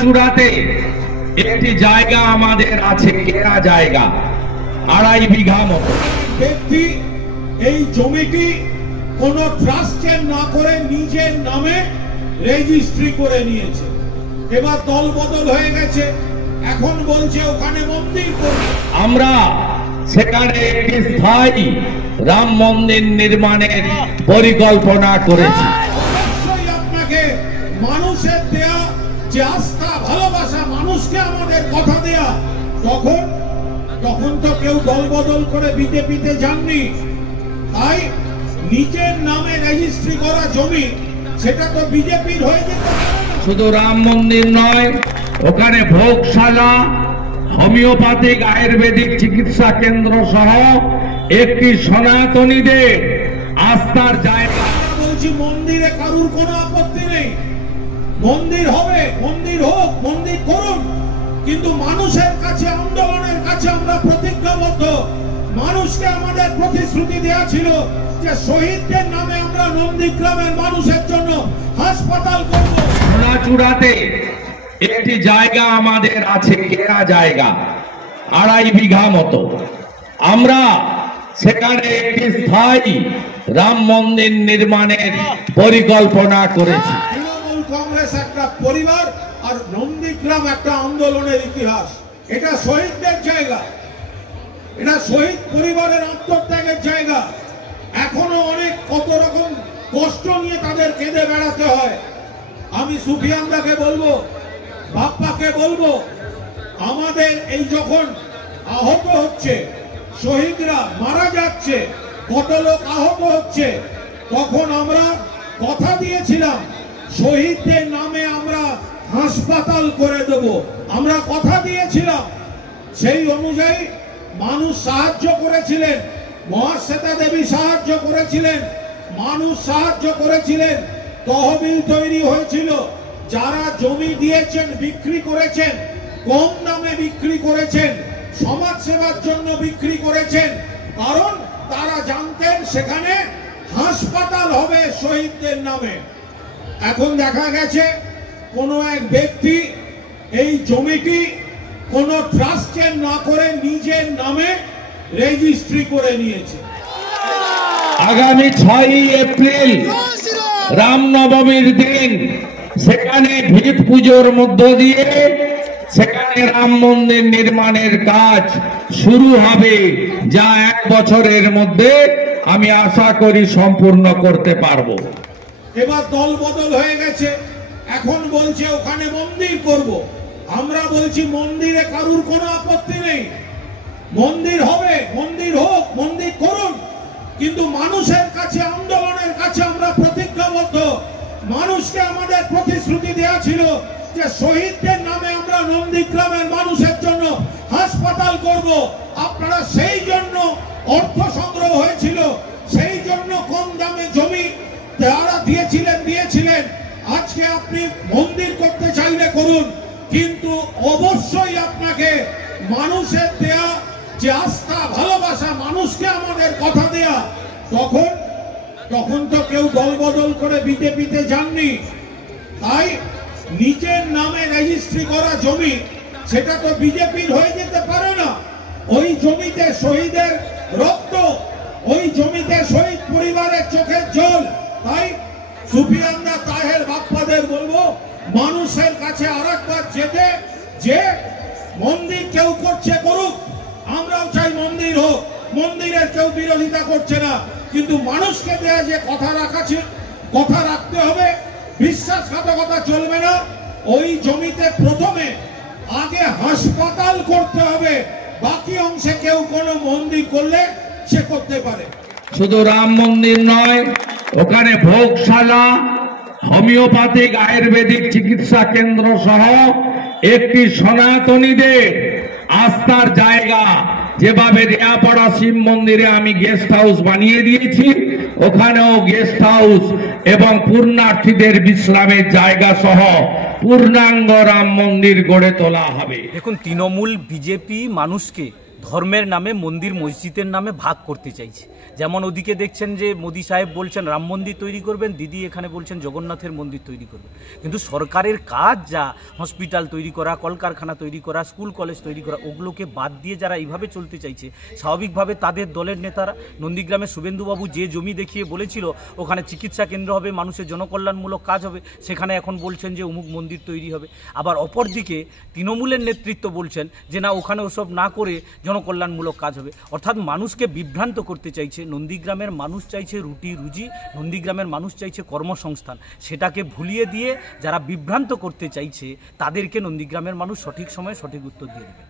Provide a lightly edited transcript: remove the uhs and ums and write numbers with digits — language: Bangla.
সোনাচূড়াতে একটি জায়গা আমাদের আছে, কেনা জায়গা 2.5 বিঘা মতো। ব্যক্তি এই জমিটি কোন ট্রাস্টে না করে নিজের নামে রেজিস্ট্রি করে নিয়েছে। এবার দল বদল হয়ে গেছে, এখন বলছে ওখানে মন্দির করবে। আমরা সেখানে একটি স্থায়ী রাম মন্দির নির্মাণের পরিকল্পনা করেছি। অবশ্যই আপনাকে মানুষের দেয়া যে আস্থা ভালোবাসা, মানুষকে আমাদের কথা দেয়া, তখন তো কেউ দল বদল করে বিজেপিতে যাননি। তাই নিজের নামে রেজিস্ট্রি করা জমি সেটা তো বিজেপির হয়ে যেতে পারে না। শুধু রাম মন্দির নয়, ওখানে ভোগশালা, হোমিওপ্যাথিক আয়ুর্বেদিক চিকিৎসা কেন্দ্র সহ একটি সনাতনীদের আস্থার জায়গা। বলছি মন্দিরে কারুর কোনো আপত্তি নেই, মন্দির হবে, মন্দির হোক, মন্দির করুন, কিন্তু মানুষের কাছে, আন্দোলনের কাছে আমরা প্রতিজ্ঞাবদ্ধ। মানুষকে আমাদের প্রতিশ্রুতি দেওয়া ছিল যে শহীদদের নামে আমরা নন্দীগ্রামের মানুষের জন্য হাসপাতাল করব। সোনাচূড়াতে একটি জায়গা আমাদের আছে, কেনা জায়গা 2.5 বিঘা মতো। আমরা সেখানে একটি স্থায়ী রাম মন্দির নির্মাণের পরিকল্পনা করেছি। তৃণমূল কংগ্রেস একটা পরিবার আর নন্দীগ্রাম একটা আন্দোলনের ইতিহাস। এটা শহীদদের জায়গা, এটা শহীদ পরিবারের আত্মত্যাগের জায়গা। এখনো অনেক কত রকম কষ্ট নিয়ে তাদের কেঁদে বেড়াতে হয়। আমি সুফিয়ানদাকে বলবো, বাপ্পাকে বলবো, আমাদের এই যখন আহত হচ্ছে, শহীদরা মারা যাচ্ছে, কত লোক আহত হচ্ছে, তখন আমরা কথা দিয়েছিলাম শহীদদের নামে আমরা হাসপাতাল করে দেব। আমরা কথা দিয়েছিলাম, সেই অনুযায়ী মানুষ সাহায্য করেছিলেন, মহাশ্বেতা দেবী সাহায্য করেছিলেন, মানুষ সাহায্য করেছিলেন, তহবিল তৈরি হয়েছিল। যারা জমি দিয়েছেন, বিক্রি করেছেন, কম দামে বিক্রি করেছেন, সমাজ সেবার জন্য বিক্রি করেছেন, কারণ তারা জানতেন সেখানে হাসপাতাল হবে শহীদদের নামে। এখন দেখা গেছে কোন এক ব্যক্তি এই জমিটি কোন ট্রাস্টে না করে নিজের নামে রেজিস্ট্রি করে নিয়েছে। আগামী 6 এপ্রিল রামনবমীর দিন সেখানে ভিত পুজোর মধ্য দিয়ে সেখানে রাম মন্দির নির্মাণের কাজ শুরু হবে, যা 1 বছরের মধ্যে আমি আশা করি সম্পূর্ণ করতে পারবো। এবার দল বদল হয়ে গেছে, এখন বলছে ওখানে মন্দির করব। আমরা বলছি মন্দিরে কারুর কোনো আপত্তি নেই, মন্দির হবে, মন্দির হোক, মন্দির করুন, কিন্তু মানুষের কাছে, আন্দোলনের কাছে আমরা প্রতিজ্ঞাবদ্ধ। মানুষকে আমাদের প্রতিশ্রুতি দেওয়া ছিল যে শহীদদের নামে আমরা নন্দীগ্রামের মানুষের জন্য হাসপাতাল করব। আপনারা সেই জন্য অর্থ সংগ্রহ হয়েছিল, সেই জন্য কম দামে জমি যারা দিয়েছিলেন। আজকে আপনি মন্দির করতে চাইলে করুন, কিন্তু অবশ্যই আপনাকে মানুষের দেয়া যে আস্থা ভালোবাসা, মানুষকে আমাদের কথা দেয়া, তখন তো কেউ দল বদল করে বিজেপিতে যাননি। তাই নিজের নামে রেজিস্ট্রি করা জমি সেটা তো বিজেপির হয়ে যেতে পারে না। ওই জমিতে শহীদের রক্ত, ওই জমিতে শহীদ পরিবারের চোখের জল। তাই সুফিয়ানদা, তাহের, বাপ্পাদের বলবো মানুষের কাছে আরেকবার যেতে, যে মন্দির কেউ করছে করুক, আমরাও চাই মন্দির হোক, মন্দিরের কেউ বিরোধিতা করছে না, কিন্তু মানুষকে দেয়া যে কথা রাখতে হবে, বিশ্বাসঘাতকতা চলবে না। ওই জমিতে প্রথমে আগে হাসপাতাল করতে হবে, বাকি অংশে কেউ কোনো মন্দির করলে সে করতে পারে। শুধু রাম মন্দির নয়, ওখানে ভোগশালা, হোমিওপ্যাথিক আয়ুর্বেদিক চিকিৎসা কেন্দ্র সহ একটি সনাতনীদের আস্থার জায়গা। যেভাবে রেয়াপাড়া শিব মন্দিরে আমি গেস্ট হাউস বানিয়ে দিয়েছি, ওখানেও গেস্ট হাউস এবং পূর্ণার্থীদের বিশ্রামের জায়গা সহ পূর্ণাঙ্গ রাম মন্দির গড়ে তোলা হবে। দেখুন, তৃণমূল বিজেপি মানুষকে ধর্মের নামে মন্দির মসজিদের নামে ভাগ করতে চাইছে। যেমন ওদিকে দেখছেন যে মোদি সাহেব বলছেন রাম মন্দির তৈরি করবেন, দিদি এখানে বলছেন জগন্নাথের মন্দির তৈরি করবেন। কিন্তু সরকারের কাজ যা হসপিটাল তৈরি করা, কলকারখানা তৈরি করা, স্কুল কলেজ তৈরি করা, ওগুলোকে বাদ দিয়ে যারা এইভাবে চলতে চাইছে, স্বাভাবিকভাবে তাদের দলের নেতারা নন্দীগ্রামে শুভেন্দুবাবু যে জমি দেখিয়ে বলেছিল ওখানে চিকিৎসা কেন্দ্র হবে, মানুষের জনকল্যাণমূলক কাজ হবে, সেখানে এখন বলছেন যে অমুক মন্দির তৈরি হবে। আবার অপরদিকে তৃণমূলের নেতৃত্ব বলছেন যে না, ওখানে ওসব না করে জনকল্যাণমূলক কাজ হবে। অর্থাৎ মানুষকে বিভ্রান্ত করতে চাইছে। নন্দীগ্রামের মানুষ চাইছে রুটি রুজি, নন্দীগ্রামের মানুষ চাইছে কর্মসংস্থান। সেটাকে ভুলিয়ে দিয়ে যারা বিভ্রান্ত করতে চাইছে তাদেরকে নন্দীগ্রামের মানুষ সঠিক সময়ে সঠিক উত্তর দিয়ে দেবে।